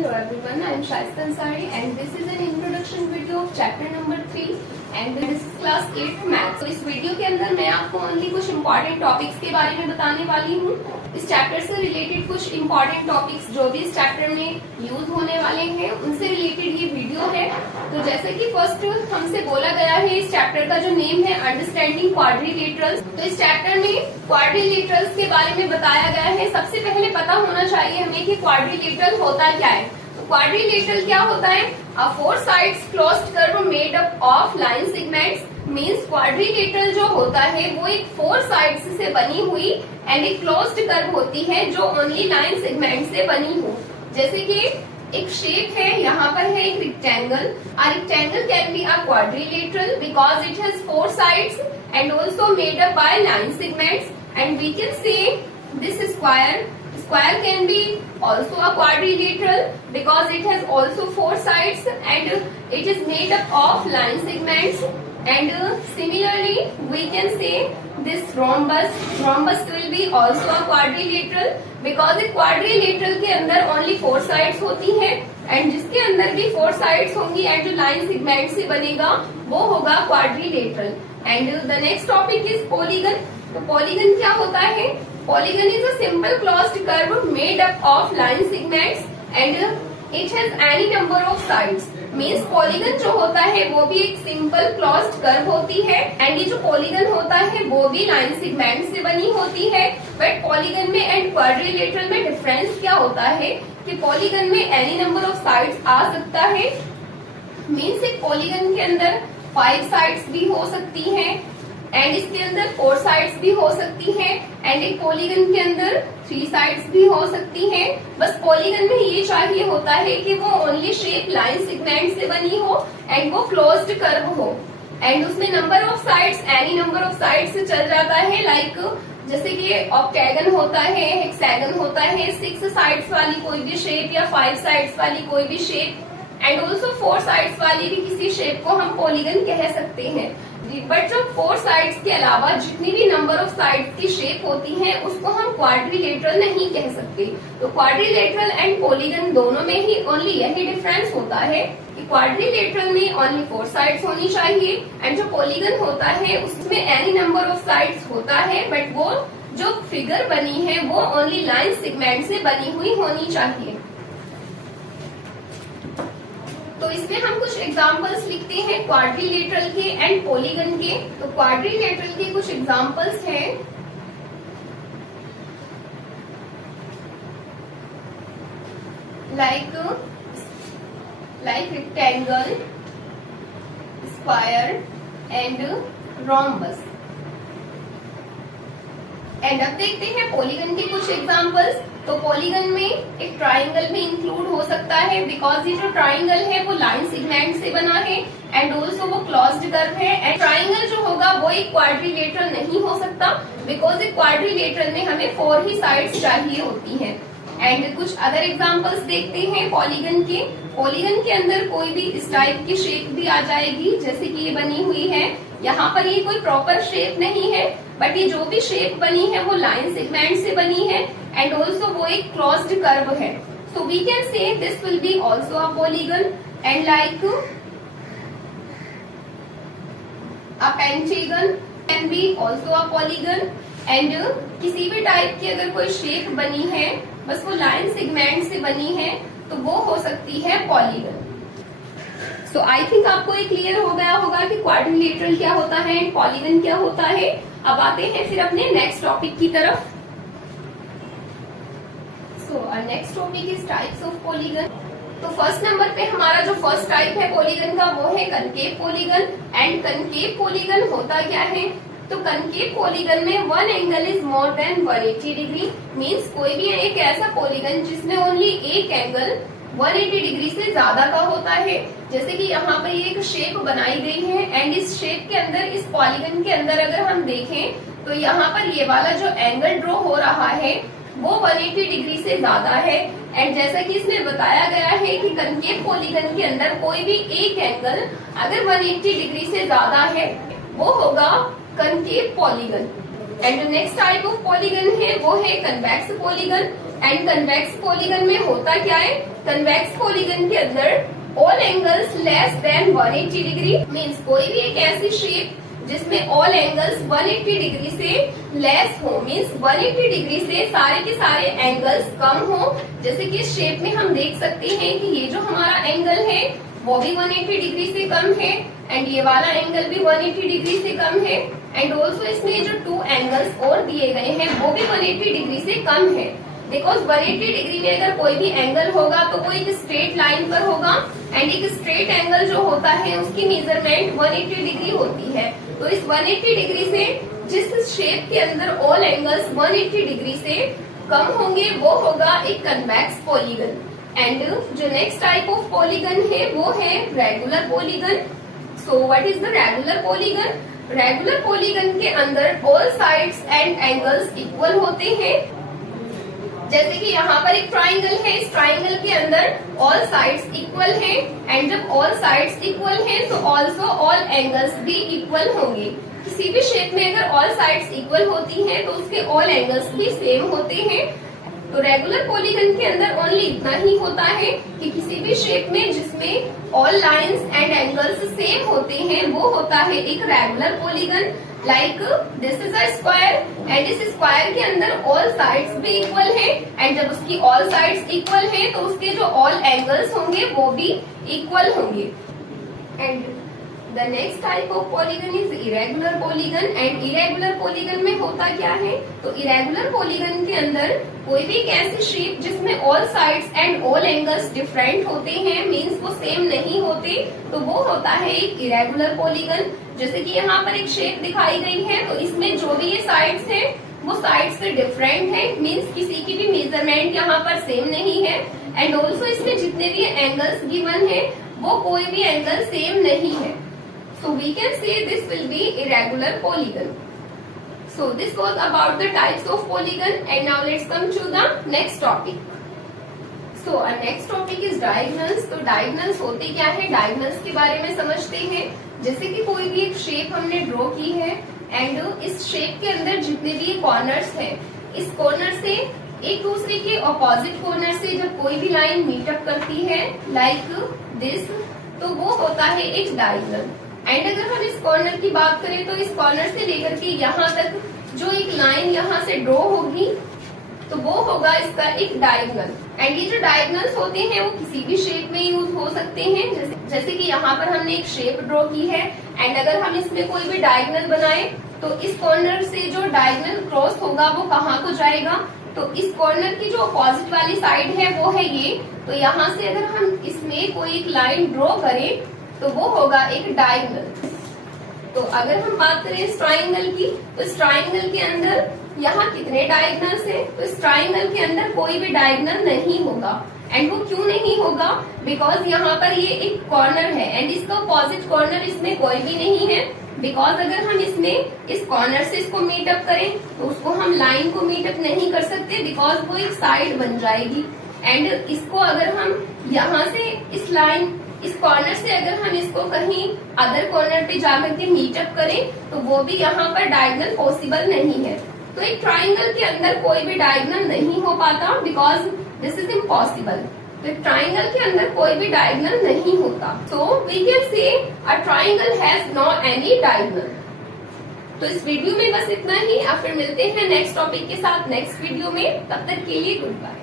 Hello everyone, I am Shaista Ansari and this is an introduction video of chapter number 3 and this is class 8 maths. तो इस video के अंदर मैं आपको only कुछ important topics के बारे में बताने वाली हूँ। इस चैप्टर से रिलेटेड कुछ इम्पोर्टेंट टॉपिक्स जो भी इस चैप्टर में यूज होने वाले हैं उनसे रिलेटेड ये वीडियो है। तो जैसे कि फर्स्ट हमसे बोला गया है, इस चैप्टर का जो नेम है अंडरस्टैंडिंग क्वाड्रिलेटरल्स। तो इस चैप्टर में क्वाड्रिलेटरल्स के बारे में बताया गया है। सबसे पहले पता होना चाहिए हमें कि क्वाड्रिलेटरल होता क्या है। तो क्वाड्रिलेटरल क्या होता है? A four sides closed curve made up of line segments means quadrilateral जो होता है वो एक फोर साइड्स से बनी हुई एंड एक क्लोज्ड कर्व होती है जो ओनली लाइन सेगमेंट से बनी हो। जैसे कि एक शेप है, यहाँ पर है एक rectangle. A rectangle can be a quadrilateral because it has four sides and also made up by line segments, and we can say this square can be also a quadrilateral because it has also four sides and it is made up of line segments. And similarly we can say this rhombus will be also a quadrilateral because एक quadrilateral के अंदर only four sides होती हैं and जिसके अंदर भी four sides होंगी and जो line segment से बनेगा वो होगा quadrilateral. And the next topic is polygon. तो polygon क्या होता है? Polygon is a simple closed curve made up of line segments and it has any number of sides. Means polygon जो होता है वो भी एक simple closed curve होती है and ये जो polygon होता है वो भी line segment से बनी होती है। But polygon में and quadrilateral में difference क्या होता है कि polygon में any number of sides आ सकता है। Means एक polygon के अंदर 5 sides भी हो सकती हैं एंड इसके अंदर 4 साइड्स भी हो सकती हैं एंड एक पॉलीगन के अंदर 3 साइड्स भी हो सकती हैं। बस पॉलीगन में ये चाहिए होता है कि वो ओनली शेप लाइन सेगमेंट से बनी हो एंड वो क्लोज्ड कर्व हो एंड उसमें number of sides any number of sides से चल जाता है। लाइक जैसे कि ऑक्टेगन होता है, हेक्सागन होता है, 6 साइड्स वाली कोई भी शेप या 5 साइड्स वाली कोई भी शेप एंड ऑल्सो 4 साइड्स वाली भी किसी शेप को हम पॉलीगन कह सकते हैं। बट जो 4 साइड्स के अलावा जितनी भी नंबर ऑफ साइड्स की शेप होती हैं उसको हम क्वाड्रिलेटरल नहीं कह सकते। तो क्वाड्रिलेटरल एंड पॉलीगन दोनों में ही ओनली यही डिफरेंस होता है कि क्वाड्रिलेटरल में ओनली 4 साइड्स होनी चाहिए एंड जो पॉलीगन होता है उसमें एनी नंबर ऑफ साइड्स होता है बट वो जो फिगर बनी है वो ओनली लाइन सेगमेंट से बनी हुई होनी चाहिए। तो इसमें हम कुछ एग्जांपल्स लिखते हैं क्वाड्रिलेटरल के एंड पॉलीगन के। तो क्वाड्रिलेटरल के कुछ एग्जांपल्स हैं like rectangle, square and rhombus. And अब देखते हैं पॉलीगन के कुछ एग्जांपल्स। तो पॉलीगन में एक ट्राइंगल भी इंक्लूड हो सकता है बिकॉज ये जो ट्राइंगल है वो लाइन सेगमेंट से बना है एंड ऑल्सो वो क्लोज्ड कर्व है एंड ट्राइंगल जो होगा वो एक क्वाड्रिलेटरल नहीं हो सकता बिकॉज एक क्वाड्रिलेटरल में हमें 4 ही साइड्स चाहिए होती हैं। एंड कुछ अदर एग्जांपल्स देखते हैं पॉलीगन के। पॉलीगन के अंदर कोई भी इस टाइप की शेप भी आ जाएगी जैसे कि ये बनी हुई है। यहाँ पर ये कोई प्रॉपर शेप नहीं है बट ये जो भी शेप बनी है वो लाइन सेगमेंट से बनी है एंड ऑल्सो वो एक क्लोज्ड कर्व है। So we can say this will be also a polygon and like a pentagon can be also a polygon and किसी भी टाइप की अगर कोई शेप बनी है बस वो लाइन सेगमेंट से बनी है तो वो हो सकती है पॉलीगन। सो आई थिंक आपको ये क्लियर हो गया होगा कि क्वाड्रिलेटरल क्या होता है एंड पॉलीगन क्या होता है। अब आते हैं फिर अपने नेक्स्ट टॉपिक की तरफ। So next topic is types of polygon. तो फर्स्ट नंबर पे हमारा जो फर्स्ट टाइप है पॉलीगन का वो है concave polygon. And concave polygon होता क्या है? तो कनकेव पॉलीगन में one angle is more than 180 degree. Means कोई भी एक ऐसा पॉलीगन जिसमें ओनली एक एंगल 180 डिग्री से ज्यादा का होता है। जैसे कि यहाँ पर ये एक शेप बनाई गई है एंड इस शेप के अंदर इस पॉलीगन के अंदर अगर हम देखें तो यहाँ पर ये वाला जो एंगल ड्रॉ हो रहा है वो 180 डिग्री से ज्यादा है। एंड जैसा कि इसमें बताया गया है कि कनकेव पॉलीगन के अंदर कोई भी एक एंगल अगर 180 डिग्री से ज्यादा है वो होगा concave polygon. And next type of polygon है वो है convex polygon. And convex polygon में होता क्या है, कन्वेक्स पॉलीगन के अंदर all angles less than 180 degree, means कोई भी एक ऐसी शेप जिसमें ऑल एंगल्स 180 डिग्री से लेस हो, मीन्स 180 डिग्री से सारे के सारे एंगल्स कम हो। जैसे कि इस शेप में हम देख सकते हैं कि ये जो हमारा एंगल है वो भी 180 डिग्री से कम है एंड ये वाला एंगल भी 180 डिग्री से कम है एंड ऑल्सो इसमें जो 2 एंगल्स और दिए गए हैं वो भी 180 डिग्री से कम है। बिकॉज 180 डिग्री में अगर कोई भी एंगल होगा तो वो एक स्ट्रेट लाइन पर होगा एंड एक स्ट्रेट एंगल जो होता है उसकी मेजरमेंट 180 डिग्री होती है। तो इस 180 डिग्री से जिस शेप के अंदर ऑल एंगल्स 180 डिग्री से कम होंगे वो होगा एक कन्वेक्स पॉलीगन। एंड जो नेक्स्ट टाइप ऑफ पॉलीगन है वो है regular polygon. So what is the regular polygon? Regular polygon के अंदर all sides and angles equal होते हैं। जैसे कि यहाँ पर एक ट्राइंगल है, इस ट्राइंगल के अंदर ऑल साइड्स इक्वल हैं एंड जब ऑल साइड्स इक्वल हैं तो ऑल्सो ऑल एंगल्स भी इक्वल होंगे। किसी भी शेप में अगर ऑल साइड्स इक्वल होती हैं तो उसके ऑल एंगल्स भी सेम होते हैं। तो रेगुलर पॉलीगन के अंदर ओनली इतना ही होता है कि किसी भी शेप में जिसमें all lines and angles same होते हैं वो होता है एक regular polygon. Like this is a square and इस स्क्वायर के अंदर ऑल साइड्स भी इक्वल हैं एंड जब उसकी ऑल साइड्स इक्वल हैं तो उसके जो ऑल एंगल्स होंगे वो भी इक्वल होंगे। And the next type of polygon is irregular polygon. And irregular polygon में होता क्या है, तो इरेगुलर पॉलीगन के अंदर कोई भी एक ऐसी शेप जिसमें all sides and all angles different होते हैं, मींस वो सेम नहीं होते, तो वो होता है एक इरेगुलर पॉलीगन। जैसे कि यहाँ पर एक शेप दिखाई गई है तो इसमें जो भी ये साइड्स हैं वो साइड से डिफरेंट है, मींस किसी की भी मेजरमेंट यहाँ पर सेम नहीं है एंड ऑल्सो इसमें जितने भी एंगल्स गिवन है वो कोई भी एंगल सेम नहीं है। So we can say this will be irregular polygon. So this was about the types of polygon and now let's come to the next topic. So our next topic is diagonals. तो diagonals होते क्या है, diagonals के बारे में समझते हैं। जैसे कि कोई भी एक शेप हमने ड्रॉ की है एंड इस शेप के अंदर जितने भी कॉर्नर्स हैं, इस कॉर्नर से एक दूसरे के ऑपोजिट कॉर्नर से जब कोई भी लाइन मीटअप करती है लाइक दिस, तो वो होता है एक डायगोनल। एंड अगर हम इस कॉर्नर की बात करें तो इस कॉर्नर से लेकर के यहाँ तक जो एक लाइन यहाँ से ड्रॉ होगी तो वो होगा इसका एक डायगोनल। एंड ये जो डायगोनल्स होते हैं वो किसी भी शेप में यूज हो सकते हैं। जैसे कि यहाँ पर हमने एक शेप ड्रॉ की है एंड अगर हम इसमें कोई भी डायगोनल बनाए तो इस कॉर्नर से जो डायगोनल क्रॉस होगा वो कहाँ को जाएगा, तो इस कॉर्नर की जो अपोजिट वाली साइड है वो है ये। तो यहाँ से अगर हम इसमें कोई एक लाइन ड्रॉ करें तो वो होगा एक डायगोनल। तो अगर हम बात करें इस ट्राइंगल की, तो इस ट्राइंगल के अंदर यहाँ कितने डायगोनल्स हैं, तो इस ट्राइंगल के अंदर कोई भी डायगोनल नहीं होगा। एंड वो क्यों नहीं होगा, बिकॉज यहाँ पर ये एक कॉर्नर है एंड इसका अपोजिट कॉर्नर इसमें कोई भी नहीं है। बिकॉज अगर हम इसमें इस कॉर्नर से इसको मीटअप करें तो उसको हम लाइन को मीटअप नहीं कर सकते, बिकॉज वो एक साइड बन जाएगी। एंड इसको अगर हम यहाँ से इस लाइन इस कॉर्नर से अगर हम इसको कहीं अदर कॉर्नर पे जाकर के मीटअप करें तो वो भी यहाँ पर डायगोनल पॉसिबल नहीं है। तो एक ट्राइंगल के अंदर कोई भी डायगोनल नहीं हो पाता, बिकॉज दिस इज इम्पॉसिबल। तो एक ट्राइंगल के अंदर कोई भी डायगोनल नहीं होता। सो we can say a triangle has no any diagonal. तो इस वीडियो में बस इतना ही, अब फिर मिलते हैं नेक्स्ट टॉपिक के साथ नेक्स्ट वीडियो में। तब तक के लिए गुड बाय।